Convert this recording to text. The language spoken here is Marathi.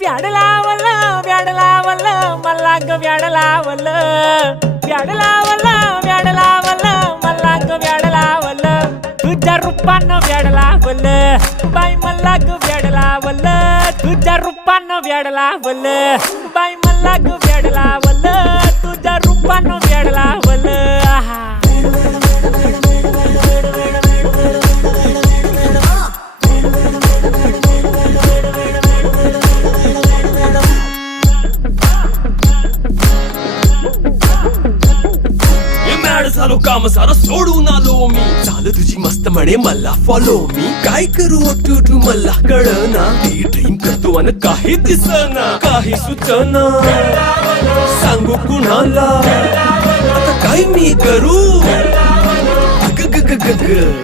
व्याड लावलं व्याड लावलं मला ग व्याड लावलं व्याड लावलं व्याड लावलं मला ग व्याड लावलं तुझ्या रूपानं व्याड लावलं बाई मला ग व्याड लावलं तुझ्या रूपानं व्याड लावलं बाई मला ग व्याड लावलं तुझ्या रूपानं व्याड लावलं आहा झालो काम सारा सोडून आलो मी झालं तुझी मस्त म्हणे मला फॉलो मी काय करू टू मला कळना ती ड्रीम करतो आणि काही दिसना काही सुचना सांगू कुणाला आता काय मी करू ग ग ग ग ग